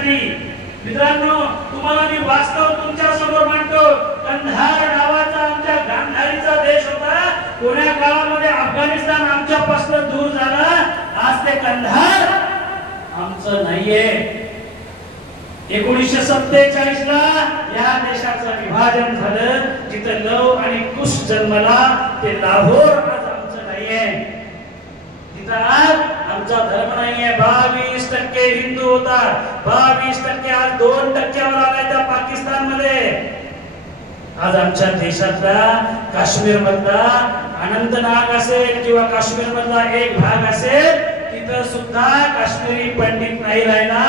देशासाठी. मित्रांनो, तुम्हाला मी वास्तव तुमच्या समोर मांडतो. कंधार नावाचा आमच्या गांधारीचा देश होता. कोण्या काळामध्ये अफगाणिस्तान आमच्यापासून दूर झाला. आज ते कंधार आमचं नाहीये. 1947 ला या देशाचं विभाजन झालं. जिथं लव आणि कुश जन्मला ते लाहोर आज आमचं नाहीये. तिथं आज आमचा धर्म नाहीये. 22% हिंदू होता. 22% आज 2%वर आलाय त्या पाकिस्तान मध्ये. आज आमच्या देशातला काश्मीर मधला अनंतनाग असेल किंवा काश्मीर मधला एक भाग असेल, तिथं सुद्धा काश्मीरी पंडित नाही राहिला.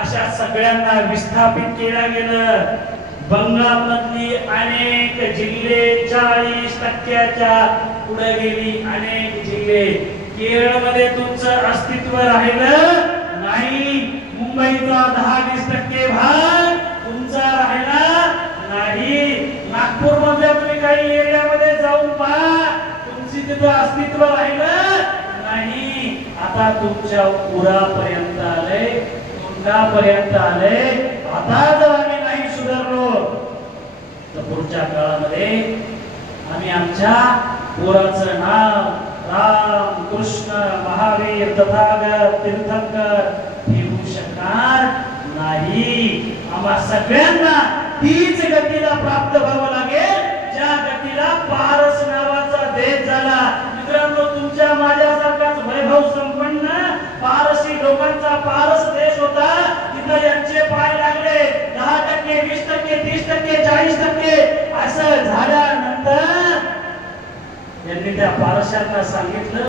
अशा सगळ्यांना विस्थापित केलं गेलं. बंगालमधली अनेक जिल्हे 40%च्या पुढे गेली. अनेक जिल्हे. केरळमध्ये तुमचं अस्तित्व राहिलं नाही. मुंबईचा 10-20% भाग तुमचा राहिला नाही. नागपूर मधल्या तुम्ही काही एरियामध्ये जाऊन पहा, तुमची तिथं अस्तित्व राहिलं नाही. आता तुमच्या उरापर्यंत आले, तोंडापर्यंत आले. आता जर आम्ही नाही सुधारलो तर पुढच्या काळामध्ये आम्ही आमच्या पोराचं नाव राम, कृष्ण, महावीर, तथागत, तीर्थंकर ठेवू शकणार नाही. आम्हा सगळ्यांना तीच गतीला प्राप्त व्हावं लागेल ज्या गतीला पारस नावाचा देश झाला. मित्रांनो, तुमच्या माझ्यासारखाच वैभव संपन्न पारसी लोकांचा पारस देश होता. तिथं यांचे पाय लागले. 10%, 20%, 30%, 40% असं झाल्यानंतर यांनी त्या पारशांना सांगितलं,